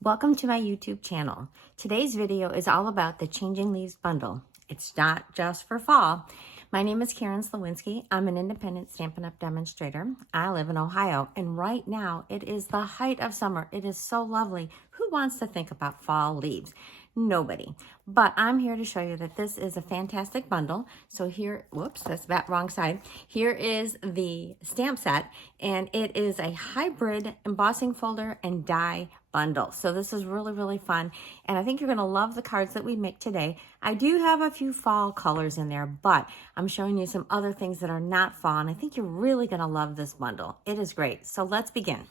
Welcome to my YouTube channel. Today's video is all about the Changing Leaves bundle. It's not just for fall. My name is Karen Slawinski. I'm an independent Stampin' Up! Demonstrator. I live in Ohio, and right now it is the height of summer. It is so lovely. Who wants to think about fall leaves? Nobody. But I'm here to show you that this is a fantastic bundle. So here, whoops, that's that wrong side. Here is the stamp set, and it is a hybrid embossing folder and die bundle. So this is really, really fun. And I think you're going to love the cards that we make today. I do have a few fall colors in there, but I'm showing you some other things that are not fall. And I think you're really going to love this bundle. It is great. So let's begin.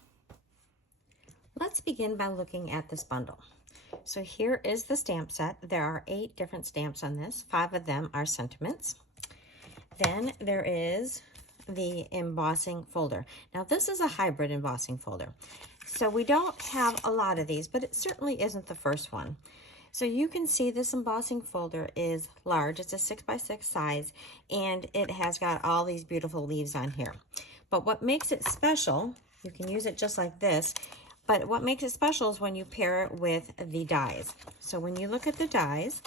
Let's begin by looking at this bundle. So here is the stamp set. There are 8 different stamps on this. 5 of them are sentiments. Then there is the embossing folder. Now this is a hybrid embossing folder. So we don't have a lot of these, but it certainly isn't the first one. So you can see this embossing folder is large. It's a 6x6 size, and it has got all these beautiful leaves on here. But what makes it special, you can use it just like this, but what makes it special is when you pair it with the dies. So when you look at the dies,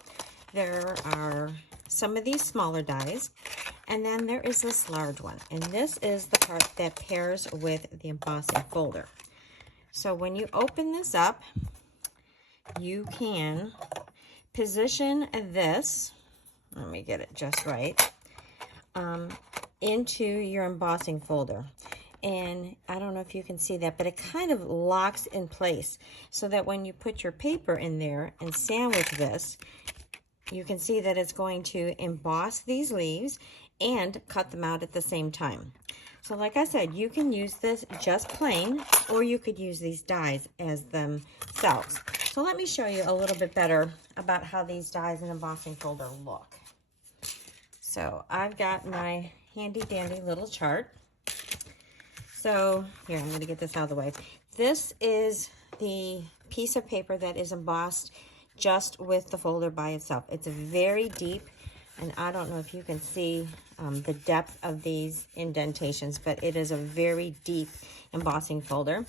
there are some of these smaller dies, and then there is this large one. And this is the part that pairs with the embossing folder. So when you open this up, you can position this, let me get it just right, into your embossing folder. And I don't know if you can see that, but it kind of locks in place so that when you put your paper in there and sandwich this, you can see that it's going to emboss these leaves and cut them out at the same time. So like I said, you can use this just plain, or you could use these dies as themselves. So let me show you a little bit better about how these dies and embossing folder look. So I've got my handy dandy little chart. So here, I'm going to get this out of the way. This is the piece of paper that is embossed just with the folder by itself. It's a very deep, and I don't know if you can see the depth of these indentations, but it is a very deep embossing folder.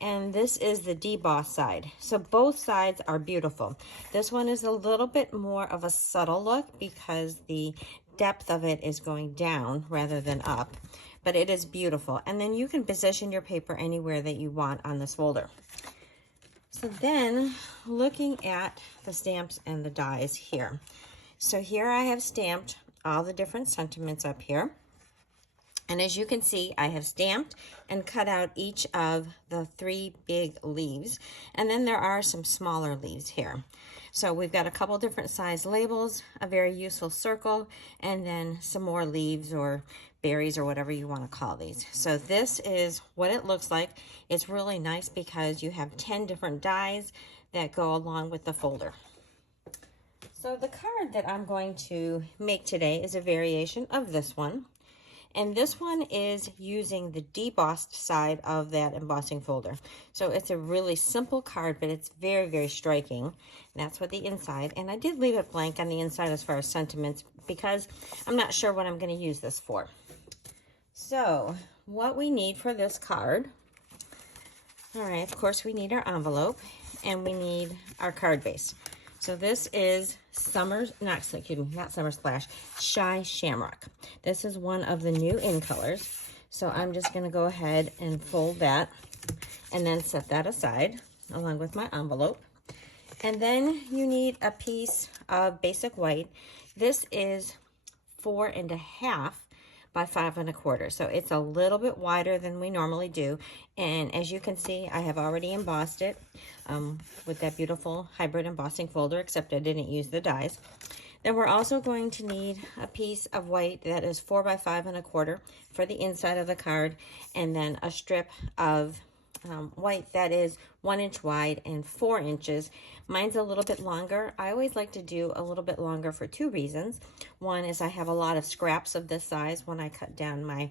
And this is the debossed side. So both sides are beautiful. This one is a little bit more of a subtle look because the depth of it is going down rather than up. But it is beautiful. And then you can position your paper anywhere that you want on this folder. So then, looking at the stamps and the dies here. So here I have stamped all the different sentiments up here. And as you can see, I have stamped and cut out each of the 3 big leaves. And then there are some smaller leaves here. So we've got a couple different size labels, a very useful circle, and then some more leaves or berries or whatever you want to call these. So this is what it looks like. It's really nice because you have 10 different dies that go along with the folder. So the card that I'm going to make today is a variation of this one. And this one is using the debossed side of that embossing folder. So it's a really simple card, but it's very, very striking. And that's what the inside. And I did leave it blank on the inside as far as sentiments because I'm not sure what I'm going to use this for. So what we need for this card, all right, of course we need our envelope and we need our card base. So this is Summer Splash, Shy Shamrock. This is one of the new in colors. So I'm just going to go ahead and fold that and then set that aside along with my envelope. And then you need a piece of basic white. This is 4.5 by 5.25. So it's a little bit wider than we normally do. And as you can see, I have already embossed it with that beautiful hybrid embossing folder, except I didn't use the dies. Then we're also going to need a piece of white that is 4 by 5.25 for the inside of the card, and then a strip of white that is 1 inch wide and 4 inches. Mine's a little bit longer. I always like to do a little bit longer for 2 reasons. One is I have a lot of scraps of this size when I cut down my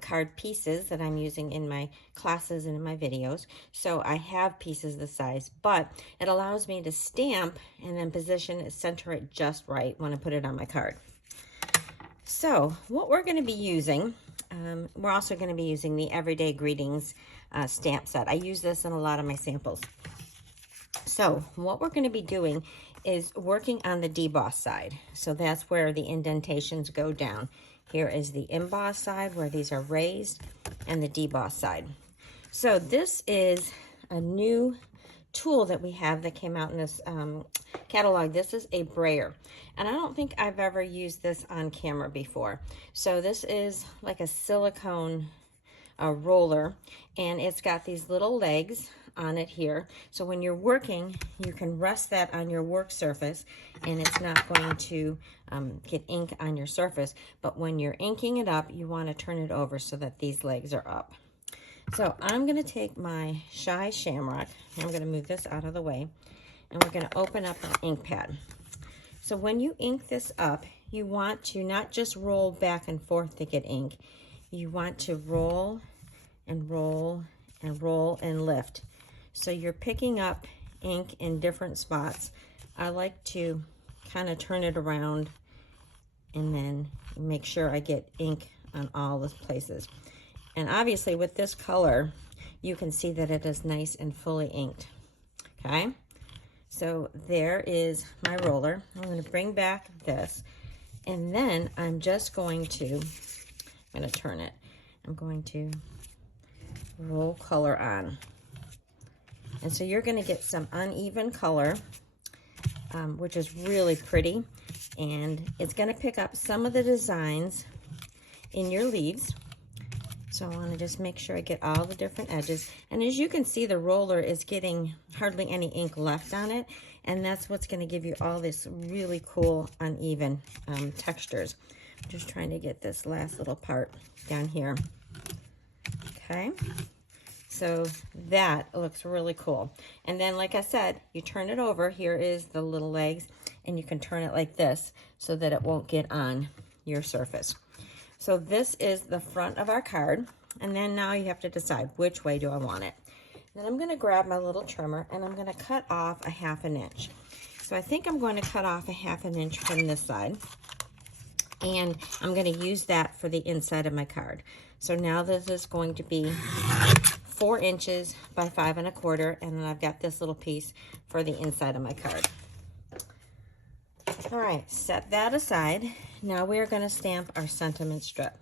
card pieces that I'm using in my classes and in my videos. So I have pieces this size, but it allows me to stamp and then position it, center it just right when I put it on my card. So what we're going to be using, we're also going to be using the Everyday Greetings stamp set. I use this in a lot of my samples. So what we're going to be doing is working on the deboss side. So that's where the indentations go down. Here is the emboss side where these are raised, and the deboss side. So this is a new tool that we have that came out in this catalog. This is a brayer, and I don't think I've ever used this on camera before. So this is like a silicone roller, and it's got these little legs on it here. So when you're working, you can rest that on your work surface, and it's not going to get ink on your surface. But when you're inking it up, you want to turn it over so that these legs are up. So I'm going to take my Shy Shamrock, and I'm going to move this out of the way, and we're going to open up an ink pad. So when you ink this up, you want to not just roll back and forth to get ink. You want to roll and roll and roll and lift. So you're picking up ink in different spots. I like to kind of turn it around and then make sure I get ink on all the places. And obviously with this color, you can see that it is nice and fully inked. Okay, so there is my roller. I'm going to bring back this, and then I'm just going to, I'm going to turn it. I'm going to roll color on. And so you're going to get some uneven color, which is really pretty. And it's going to pick up some of the designs in your leaves. So I want to just make sure I get all the different edges. And as you can see, the roller is getting hardly any ink left on it. And that's what's going to give you all this really cool uneven textures. I'm just trying to get this last little part down here. Okay. So that looks really cool. And then, like I said, you turn it over. Here is the little legs, and you can turn it like this so that it won't get on your surface. So this is the front of our card. And then now you have to decide which way do I want it. Then I'm going to grab my little trimmer, and I'm going to cut off a 1/2 inch. So I think I'm going to cut off a 1/2 inch from this side. And I'm going to use that for the inside of my card. So now this is going to be 4 inches by 5 1/4, and then I've got this little piece for the inside of my card. All right, set that aside. Now we're going to stamp our sentiment strip.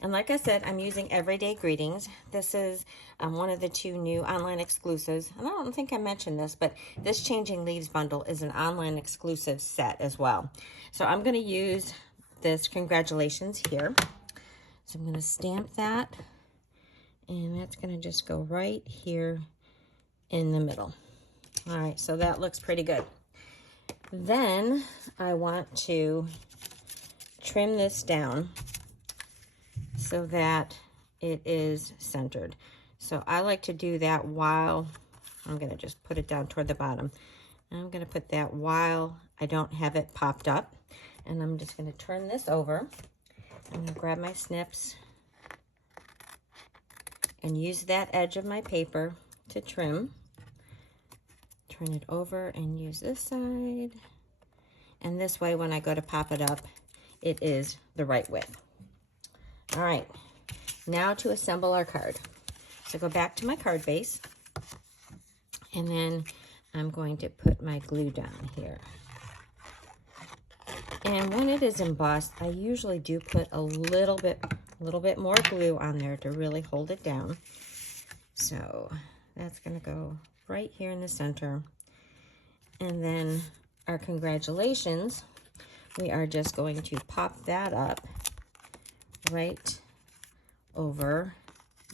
And like I said, I'm using Everyday Greetings. This is one of the 2 new online exclusives. And I don't think I mentioned this, but this Changing Leaves bundle is an online exclusive set as well. So I'm going to use this Congratulations here. So I'm going to stamp that. And that's going to just go right here in the middle. All right, so that looks pretty good. Then I want to trim this down so that it is centered. So I like to do that while, I'm going to just put it down toward the bottom. And I'm going to put that while I don't have it popped up. And I'm just going to turn this over. I'm going to grab my snips and use that edge of my paper to trim. Turn it over and use this side. And this way, when I go to pop it up, it is the right width. All right, now to assemble our card. So go back to my card base, and then I'm going to put my glue down here. And when it is embossed, I usually do put a little bit more glue on there to really hold it down. So that's going to go right here in the center. And then our congratulations, we are just going to pop that up right over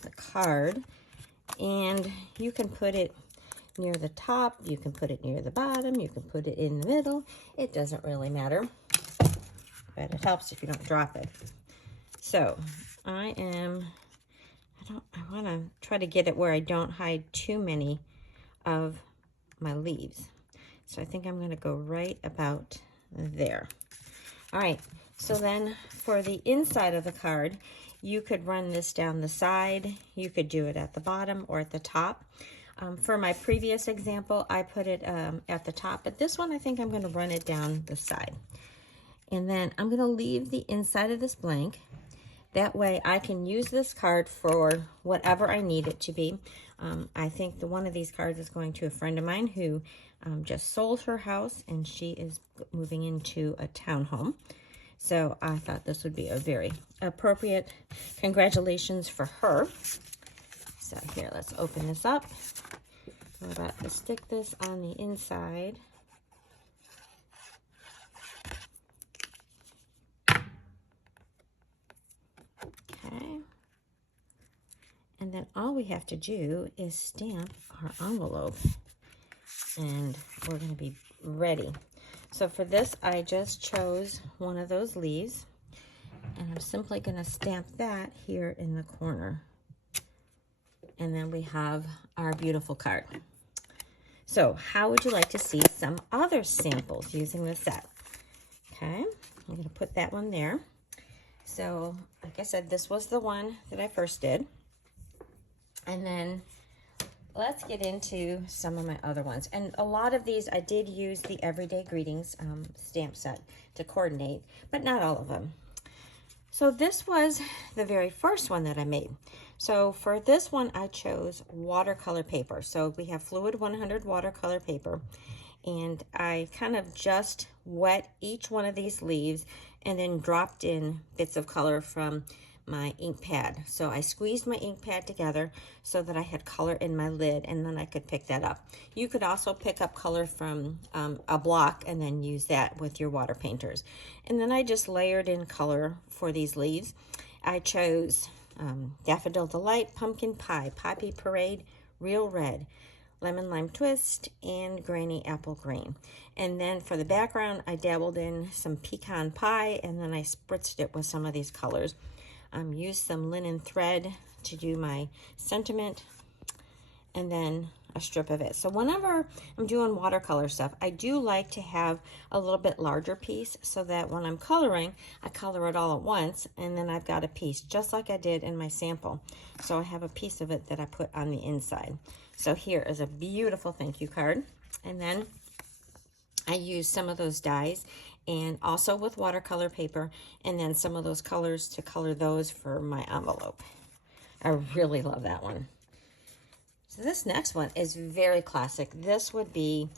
the card. And you can put it near the top, you can put it near the bottom, you can put it in the middle. It doesn't really matter, but it helps if you don't drop it. So I want to try to get it where I don't hide too many of my leaves. So I think I'm going to go right about there. All right, so then for the inside of the card, you could run this down the side. You could do it at the bottom or at the top. For my previous example, I put it at the top, but this one I think I'm going to run it down the side. And then I'm going to leave the inside of this blank. That way I can use this card for whatever I need it to be. I think one of these cards is going to a friend of mine who just sold her house, and she is moving into a townhome. So I thought this would be a very appropriate congratulations for her. So here, let's open this up. We're about to stick this on the inside. Okay. And then all we have to do is stamp our envelope, and we're going to be ready. So for this, I just chose one of those leaves, and I'm simply going to stamp that here in the corner. And then we have our beautiful card. So how would you like to see some other samples using the set? Okay, I'm going to put that one there. So like I said, this was the one that I first did. And then let's get into some of my other ones. And a lot of these, I did use the Everyday Greetings stamp set to coordinate, but not all of them. So this was the very first one that I made. So for this one, I chose watercolor paper. So we have Fluid 100 watercolor paper. And I kind of just wet each one of these leaves and then dropped in bits of color from my ink pad. So I squeezed my ink pad together so that I had color in my lid, and then I could pick that up. You could also pick up color from a block and then use that with your water painters. And then I just layered in color for these leaves. I chose Daffodil Delight, Pumpkin Pie, Poppy Parade, Real Red, Lemon Lime Twist, and Granny Apple Green. And then for the background, I dabbled in some pecan pie, and then I spritzed it with some of these colors. Used some linen thread to do my sentiment, and then a strip of it. So whenever I'm doing watercolor stuff, I do like to have a little bit larger piece so that when I'm coloring, I color it all at once, and then I've got a piece just like I did in my sample. So I have a piece of it that I put on the inside. So here is a beautiful thank you card. And then I used some of those dies, and also with watercolor paper, and then some of those colors to color those for my envelope. I really love that one. So this next one is very classic. This would be,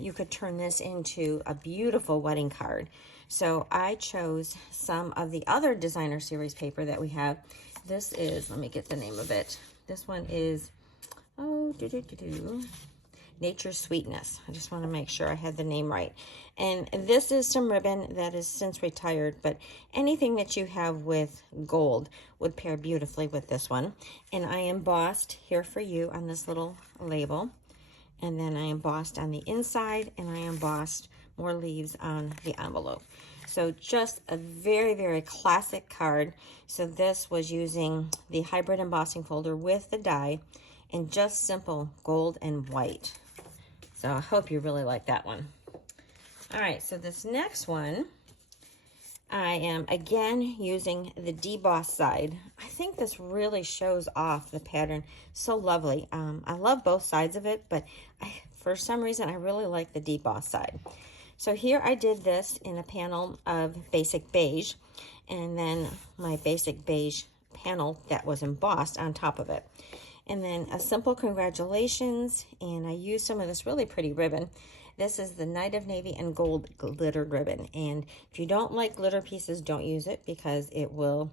you could turn this into a beautiful wedding card. So I chose some of the other designer series paper that we have. This is, let me get the name of it. This one is, Nature's Sweetness. I just want to make sure I had the name right. And this is some ribbon that is since retired, but anything that you have with gold would pair beautifully with this one. And I embossed Here For You on this little label. And then I embossed on the inside, and I embossed more leaves on the envelope. So just a very, very classic card. So this was using the hybrid embossing folder with the die and just simple gold and white. So I hope you really like that one. All right, so this next one, I am again using the debossed side. I think this really shows off the pattern so lovely. I love both sides of it, but for some reason, I really like the debossed side. So here I did this in a panel of basic beige, and then my basic beige panel that was embossed on top of it. And then a simple congratulations, and I used some of this really pretty ribbon. This is the Night of Navy and Gold glittered ribbon, and if you don't like glitter pieces, don't use it because it will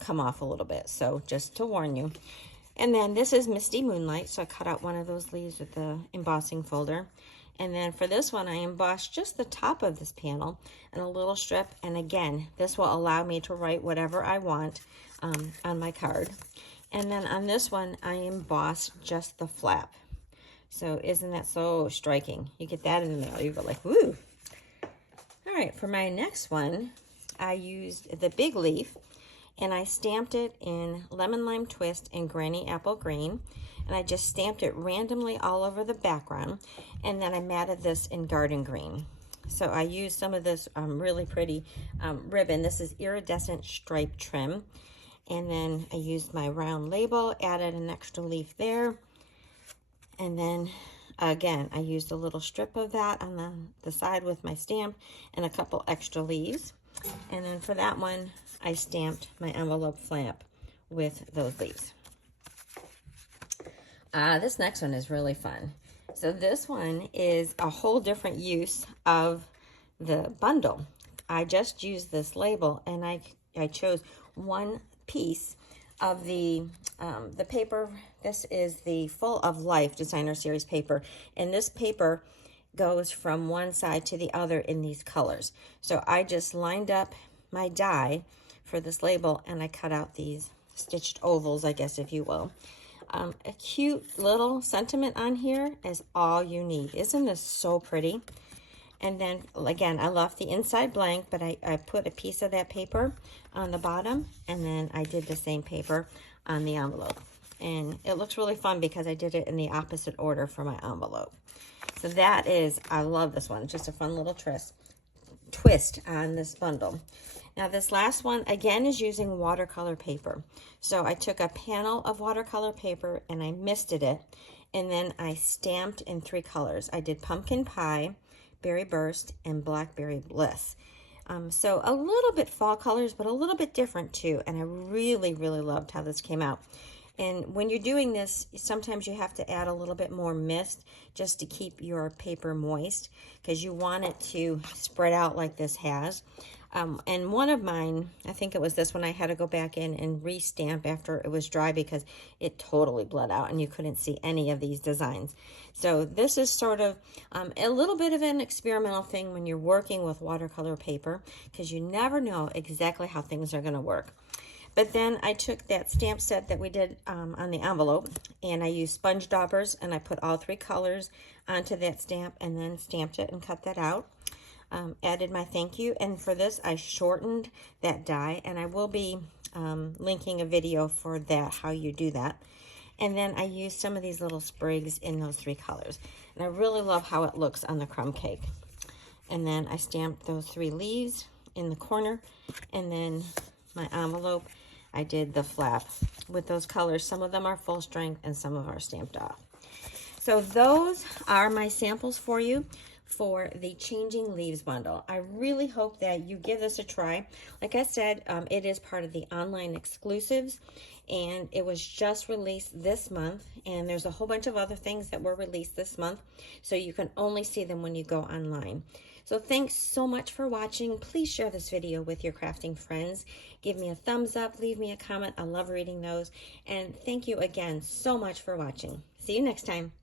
come off a little bit, so just to warn you. And then this is Misty Moonlight, so I cut out one of those leaves with the embossing folder. And then for this one, I embossed just the top of this panel and a little strip, and again, this will allow me to write whatever I want on my card. And then on this one, I embossed just the flap. So isn't that so striking? You get that in the mail, you go like, woo. All right, for my next one, I used the big leaf, and I stamped it in Lemon Lime Twist and Granny Apple Green. And I just stamped it randomly all over the background. And then I matted this in Garden Green. So I used some of this really pretty ribbon. This is iridescent stripe trim. And then I used my round label, added an extra leaf there. And then, again, I used a little strip of that on the side with my stamp and a couple extra leaves. And then for that one, I stamped my envelope flap with those leaves. This next one is really fun. So this one is a whole different use of the bundle. I just used this label, and I chose one piece of the paper. This is the Full of Life Designer Series paper, and this paper goes from one side to the other in these colors. So I just lined up my die for this label, and I cut out these stitched ovals, I guess, if you will. A cute little sentiment on here is all you need. Isn't this so pretty? And then, again, I left the inside blank, but I put a piece of that paper on the bottom, and then I did the same paper on the envelope. And it looks really fun because I did it in the opposite order for my envelope. So that is, I love this one. It's just a fun little twist on this bundle. Now this last one, again, is using watercolor paper. So I took a panel of watercolor paper and I misted it, and then I stamped in 3 colors. I did Pumpkin Pie, Berry Burst, and Blackberry Bliss. So a little bit fall colors, but a little bit different too. And I really, really loved how this came out. And when you're doing this, sometimes you have to add a little bit more mist just to keep your paper moist, because you want it to spread out like this has. And one of mine, I think it was this one, I had to go back in and re-stamp after it was dry because it totally bled out and you couldn't see any of these designs. So this is sort of a little bit of an experimental thing when you're working with watercolor paper, because you never know exactly how things are going to work. But then I took that stamp set that we did on the envelope, and I used sponge daubers, and I put all 3 colors onto that stamp and then stamped it and cut that out. Added my thank you, and for this I shortened that die, and I will be linking a video for that, how you do that. And then I used some of these little sprigs in those 3 colors, and I really love how it looks on the crumb cake. And then I stamped those 3 leaves in the corner, and then my envelope, I did the flap with those colors. Some of them are full strength and some of them are stamped off. So those are my samples for you for the Changing Leaves bundle. I really hope that you give this a try. Like I said, it is part of the online exclusives, and it was just released this month, and there's a whole bunch of other things that were released this month, so you can only see them when you go online. So thanks so much for watching. Please share this video with your crafting friends. Give me a thumbs up, leave me a comment. I love reading those. And thank you again so much for watching. See you next time.